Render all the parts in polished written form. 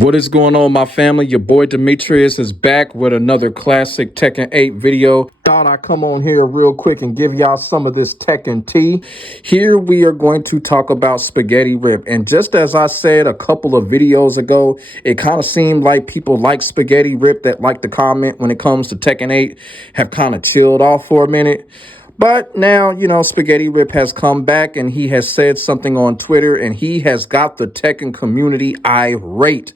What is going on, my family? Your boy Demetrius is back with another classic Tekken 8 video. Thought I'd come on here real quick and give y'all some of this Tekken tea. Here we are going to talk about Spaghetti Rip. And just as I said a couple of videos ago, it kind of seemed like people like Spaghetti Rip that like to comment when it comes to Tekken 8 have kind of chilled off for a minute. But now, Spaghetti Rip has come back and he has said something on Twitter and he has got the Tekken community irate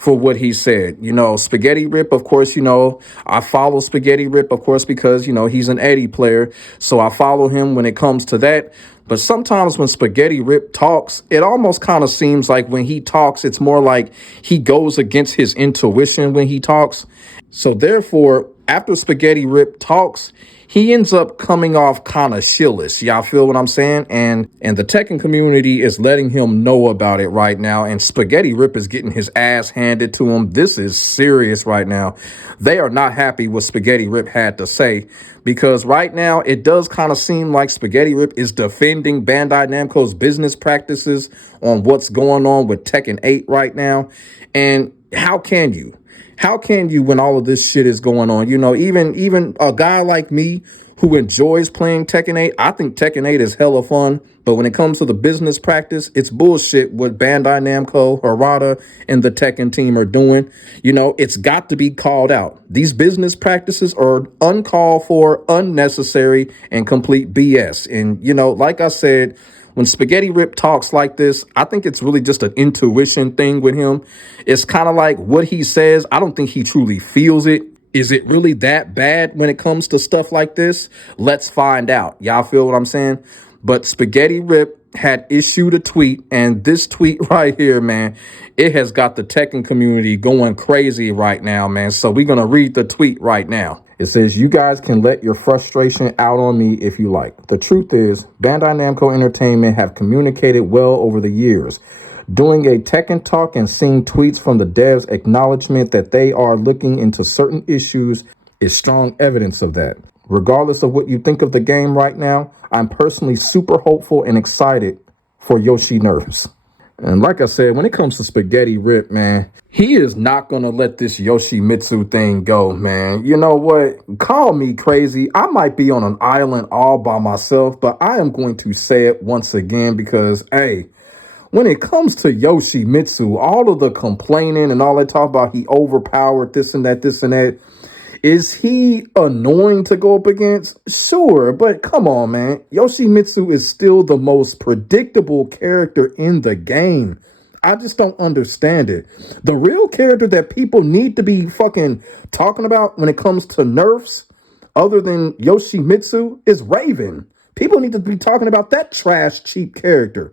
for what he said. Spaghetti Rip, of course, I follow Spaghetti Rip, of course, because, he's an Eddie player. So I follow him when it comes to that. But sometimes when Spaghetti Rip talks, it almost kind of seems like when he talks, it's more like he goes against his intuition when he talks. So therefore, after Spaghetti Rip talks, he ends up coming off kind of shillish. Y'all feel what I'm saying? And the Tekken community is letting him know about it right now. And Spaghetti Rip is getting his ass handed to him. This is serious right now. They are not happy with Spaghetti Rip had to say, because right now it does kind of seem like Spaghetti Rip is defending Bandai Namco's business practices on what's going on with Tekken 8 right now. And how can you? How can you when all of this shit is going on? Even a guy like me who enjoys playing Tekken 8, I think Tekken 8 is hella fun. But when it comes to the business practice, it's bullshit what Bandai Namco, Harada, and the Tekken team are doing. It's got to be called out. These business practices are uncalled for, unnecessary, and complete BS. And, like I said, when Spaghetti Rip talks like this, I think it's really just an intuition thing with him. It's kind of like what he says. I don't think he truly feels it. Is it really that bad when it comes to stuff like this? Let's find out. Y'all feel what I'm saying? But Spaghetti Rip had issued a tweet, and this tweet right here, man, it has got the Tekken community going crazy right now, man. So we're going to read the tweet right now. It says, "You guys can let your frustration out on me if you like. The truth is, Bandai Namco Entertainment have communicated well over the years. Doing a Tekken talk and seeing tweets from the devs' acknowledgement that they are looking into certain issues is strong evidence of that. Regardless of what you think of the game right now, I'm personally super hopeful and excited for Yoshi nerfs." And like I said, when it comes to Spaghetti Rip, man, he is not going to let this Yoshimitsu thing go, man. You know what? Call me crazy. I might be on an island all by myself, but I am going to say it once again because, hey, when it comes to Yoshimitsu, all of the complaining and all that talk about he overpowered this and that, is he annoying to go up against? Sure, but come on, man. Yoshimitsu is still the most predictable character in the game. I just don't understand it. The real character that people need to be fucking talking about when it comes to nerfs, other than Yoshimitsu, is Raven. People need to be talking about that trash, cheap character.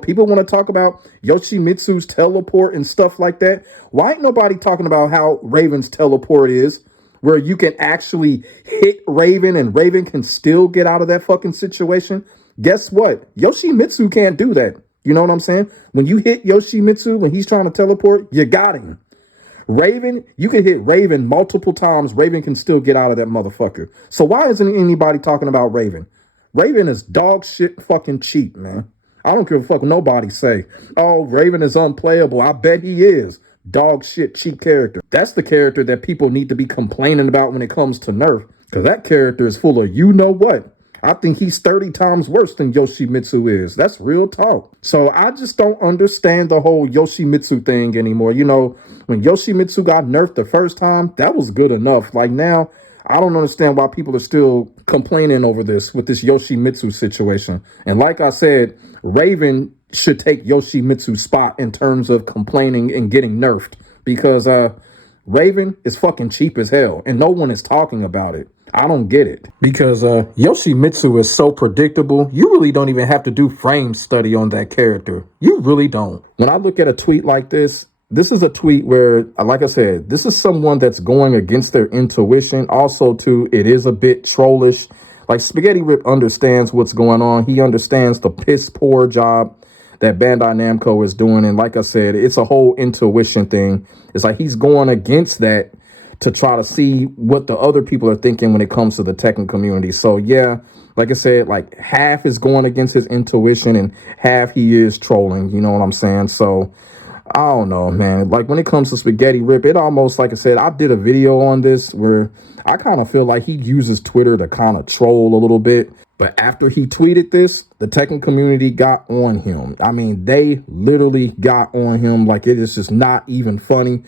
People want to talk about Yoshimitsu's teleport and stuff like that. Why ain't nobody talking about how Raven's teleport is, where you can actually hit Raven and Raven can still get out of that fucking situation? Guess what? Yoshimitsu can't do that. You know what I'm saying? When you hit Yoshimitsu, when he's trying to teleport, you got him. Raven, you can hit Raven multiple times. Raven can still get out of that motherfucker. So why isn't anybody talking about Raven? Raven is dog shit fucking cheap, man. I don't give a fuck what nobody say. Oh, Raven is unplayable. I bet he is. Dog shit cheap character. That's the character that people need to be complaining about when it comes to nerf, because that character is full of you know what. I think he's 30 times worse than Yoshimitsu is. That's real talk. So I just don't understand the whole Yoshimitsu thing anymore. When Yoshimitsu got nerfed the first time, that was good enough. Like now, I don't understand why people are still complaining over this with this Yoshimitsu situation. And like I said, Raven should take Yoshimitsu's spot in terms of complaining and getting nerfed, because Raven is fucking cheap as hell and no one is talking about it. I don't get it, because Yoshimitsu is so predictable. You really don't even have to do frame study on that character. You really don't. When I look at a tweet like this is a tweet where, like I said, this is someone that's going against their intuition. Also, too, it is a bit trollish. Like, Spaghetti Rip understands what's going on. He understands the piss poor job that Bandai Namco is doing. And like I said, it's a whole intuition thing. It's like he's going against that to try to see what the other people are thinking when it comes to the Tekken community. So, yeah, like I said, like half is going against his intuition and half he is trolling. You know what I'm saying? So I don't know, man. Like when it comes to Spaghetti Rip, it almost, like I said, I did a video on this where I kind of feel like he uses Twitter to kind of troll a little bit. But after he tweeted this, the Tekken community got on him. I mean, they literally got on him like it is just not even funny.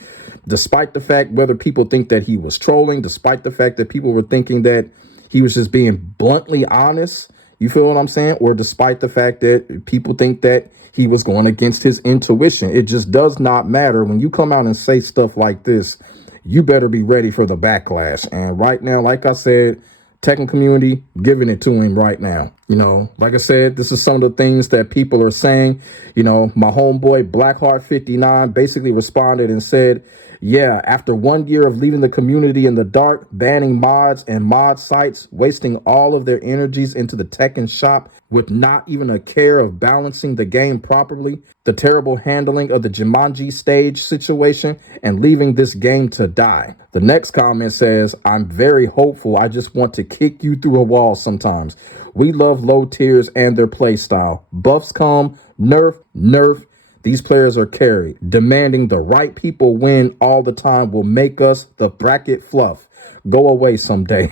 Despite the fact whether people think that he was trolling, despite the fact that people were thinking that he was just being bluntly honest, you feel what I'm saying? Or despite the fact that people think that he was going against his intuition. It just does not matter. When you come out and say stuff like this, you better be ready for the backlash. And right now, like I said, Tekken community giving it to him right now. You know, like I said, this is some of the things that people are saying. You know, my homeboy Blackheart59 basically responded and said, yeah, after 1 year of leaving the community in the dark, banning mods and mod sites, wasting all of their energies into the Tekken shop with not even a care of balancing the game properly, the terrible handling of the Jumanji stage situation, and leaving this game to die. The next comment says, I'm very hopeful. I just want to kick you through a wall sometimes. We love low tiers and their play style. Buffs come, nerf, nerf. These players are carried. Demanding the right people win all the time will make us the bracket fluff. Go away someday.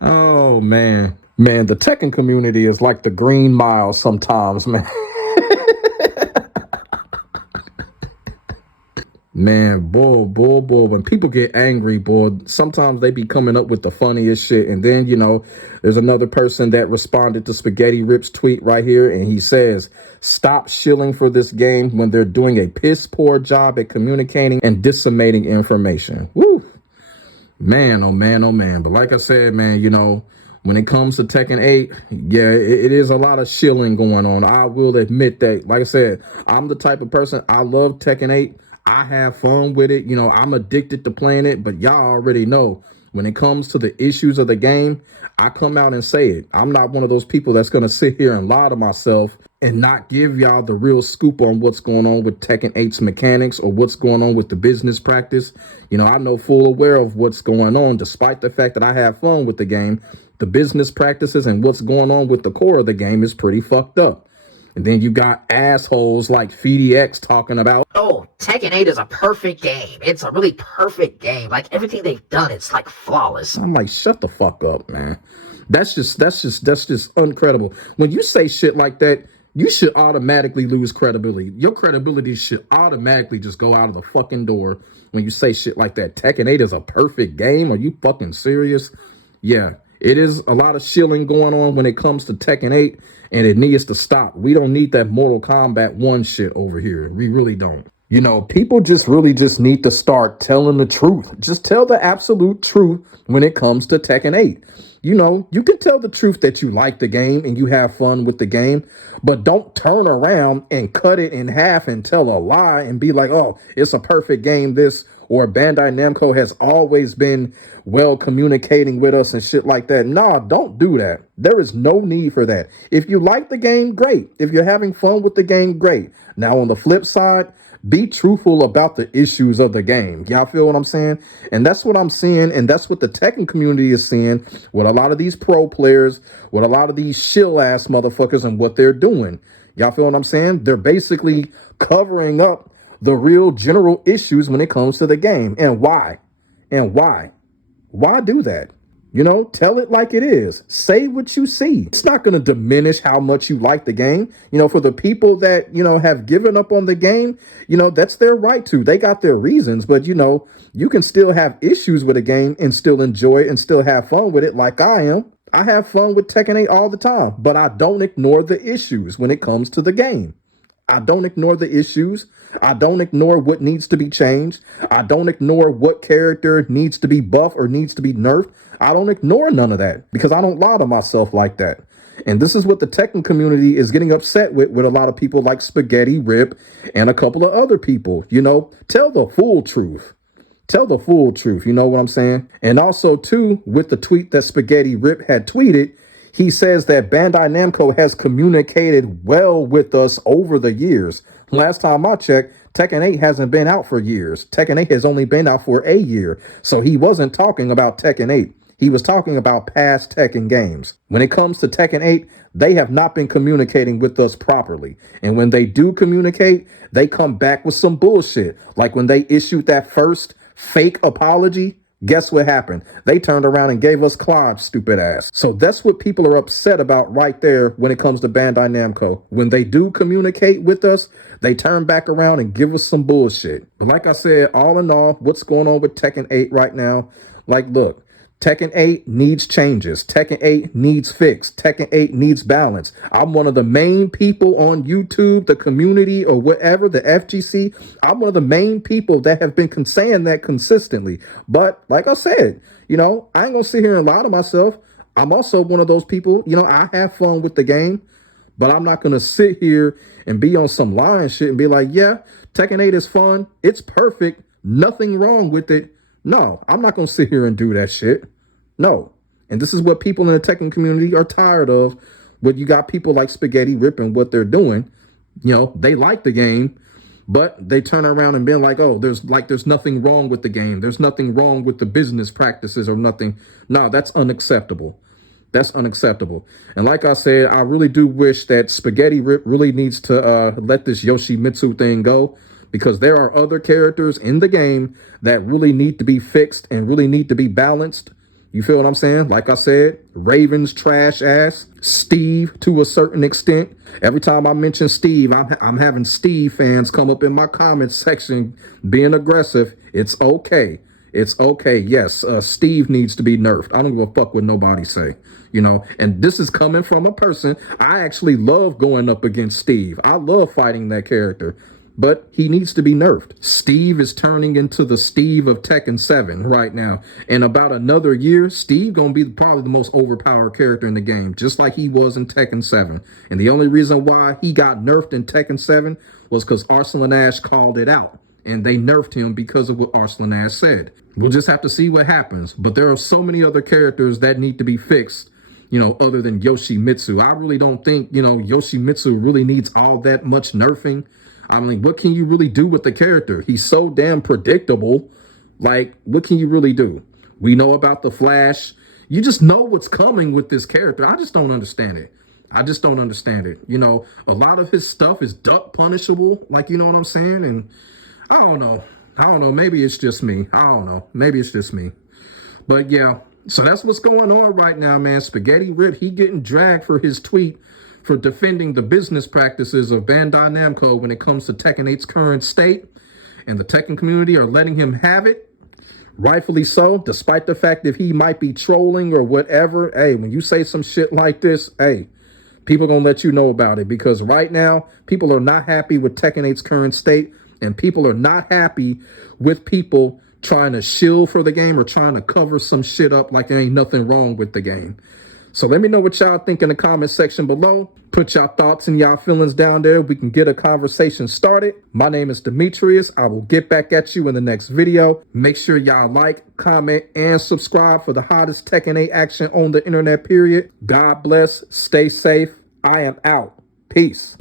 Oh, man. Man, the Tekken community is like the Green Mile sometimes, man. Man, boy, when people get angry, boy, sometimes they be coming up with the funniest shit. And then, you know, there's another person that responded to Spaghetti Rip's tweet right here. And he says, stop shilling for this game when they're doing a piss poor job at communicating and disseminating information. Woo. Man, oh man, oh man. But like I said, man, you know, when it comes to Tekken 8, yeah, it is a lot of shilling going on. I will admit that. Like I said, I'm the type of person, I love Tekken 8. I have fun with it. You know, I'm addicted to playing it, but y'all already know when it comes to the issues of the game, I come out and say it. I'm not one of those people that's going to sit here and lie to myself and not give y'all the real scoop on what's going on with Tekken 8's mechanics or what's going on with the business practice. You know, I know full aware of what's going on, despite the fact that I have fun with the game. The business practices and what's going on with the core of the game is pretty fucked up. And then you got assholes like FeedyX talking about, oh, Tekken 8 is a perfect game. It's a really perfect game. Like, everything they've done, it's like flawless. I'm like, shut the fuck up, man. That's just incredible. When you say shit like that, you should automatically lose credibility. Your credibility should automatically just go out of the fucking door when you say shit like that. Tekken 8 is a perfect game. Are you fucking serious? Yeah, it is a lot of shilling going on when it comes to Tekken 8, and it needs to stop. We don't need that Mortal Kombat 1 shit over here. We really don't. You know, people really just need to start telling the truth. Just tell the absolute truth when it comes to Tekken 8. You know, you can tell the truth that you like the game and you have fun with the game, but don't turn around and cut it in half and tell a lie and be like, oh, it's a perfect game, this, or Bandai Namco has always been well communicating with us and shit like that. Nah, don't do that. There is no need for that. If you like the game, great. If you're having fun with the game, great. Now, on the flip side, be truthful about the issues of the game. Y'all feel what I'm saying? And that's what I'm seeing, and that's what the Tekken community is seeing with a lot of these pro players, with a lot of these shill-ass motherfuckers and what they're doing. Y'all feel what I'm saying? They're basically covering up the real general issues when it comes to the game. And why? And why? Why do that? You know, tell it like it is. Say what you see. It's not going to diminish how much you like the game. You know, for the people that, you know, have given up on the game, you know, that's their right to. They got their reasons. But, you know, you can still have issues with a game and still enjoy it and still have fun with it like I am. I have fun with Tekken 8 all the time, but I don't ignore the issues when it comes to the game. I don't ignore the issues. I don't ignore what needs to be changed. I don't ignore what character needs to be buffed or needs to be nerfed. I don't ignore none of that because I don't lie to myself like that. And this is what the Tekken community is getting upset with a lot of people like Spaghetti Rip and a couple of other people. You know, tell the full truth. Tell the full truth. You know what I'm saying? And also, too, with the tweet that Spaghetti Rip had tweeted, he says that Bandai Namco has communicated well with us over the years. Last time I checked, Tekken 8 hasn't been out for years. Tekken 8 has only been out for a year. So he wasn't talking about Tekken 8. He was talking about past Tekken games. When it comes to Tekken 8, they have not been communicating with us properly. And when they do communicate, they come back with some bullshit. Like when they issued that first fake apology, guess what happened? They turned around and gave us Clive's stupid ass. So that's what people are upset about right there when it comes to Bandai Namco. When they do communicate with us, they turn back around and give us some bullshit. But like I said, all in all, what's going on with Tekken 8 right now? Like, look, Tekken 8 needs changes. Tekken 8 needs fix. Tekken 8 needs balance. I'm one of the main people on YouTube, the community, or whatever, the FGC. I'm one of the main people that have been saying that consistently. But like I said, I ain't going to sit here and lie to myself. I'm also one of those people, I have fun with the game, but I'm not going to sit here and be on some lying shit and be like, yeah, Tekken 8 is fun. It's perfect. Nothing wrong with it. No, I'm not going to sit here and do that shit. No. And this is what people in the Tekken community are tired of. But you got people like Spaghetti ripping what they're doing. They like the game, but they turn around and being like, oh, there's nothing wrong with the game. There's nothing wrong with the business practices or nothing. No, that's unacceptable. That's unacceptable. And like I said, I really do wish that Spaghetti Rip really needs to let this Yoshimitsu thing go, because there are other characters in the game that really need to be fixed and really need to be balanced. You feel what I'm saying? Like I said, Raven's trash ass, Steve to a certain extent. Every time I mention Steve, I'm having Steve fans come up in my comments section being aggressive. It's okay. It's okay. Yes, Steve needs to be nerfed. I don't give a fuck what nobody say, and this is coming from a person. I actually love going up against Steve. I love fighting that character. But he needs to be nerfed. Steve is turning into the Steve of Tekken 7 right now. In about another year, Steve gonna be probably the most overpowered character in the game, just like he was in Tekken 7. And the only reason why he got nerfed in Tekken 7 was because Arslan Ash called it out. And they nerfed him because of what Arslan Ash said. We'll just have to see what happens. But there are so many other characters that need to be fixed, other than Yoshimitsu. I really don't think, Yoshimitsu really needs all that much nerfing. I mean, what can you really do with the character? He's so damn predictable. Like, what can you really do? We know about the Flash. You just know what's coming with this character. I just don't understand it. I just don't understand it. A lot of his stuff is duck punishable. Like, you know what I'm saying? And I don't know. Maybe it's just me. I don't know. Maybe it's just me. But yeah, so that's what's going on right now, man. Spaghetti Rip, he getting dragged for his tweet for defending the business practices of Bandai Namco when it comes to Tekken 8's current state. And the Tekken community are letting him have it. Rightfully so, despite the fact that he might be trolling or whatever. Hey, when you say some shit like this, hey, people gonna let you know about it. Because right now, people are not happy with Tekken 8's current state. And people are not happy with people trying to shill for the game or trying to cover some shit up like there ain't nothing wrong with the game. So let me know what y'all think in the comment section below. Put y'all thoughts and y'all feelings down there. We can get a conversation started. My name is Demetrius. I will get back at you in the next video. Make sure y'all like, comment, and subscribe for the hottest Tekken 8 action on the internet, period. God bless. Stay safe. I am out. Peace.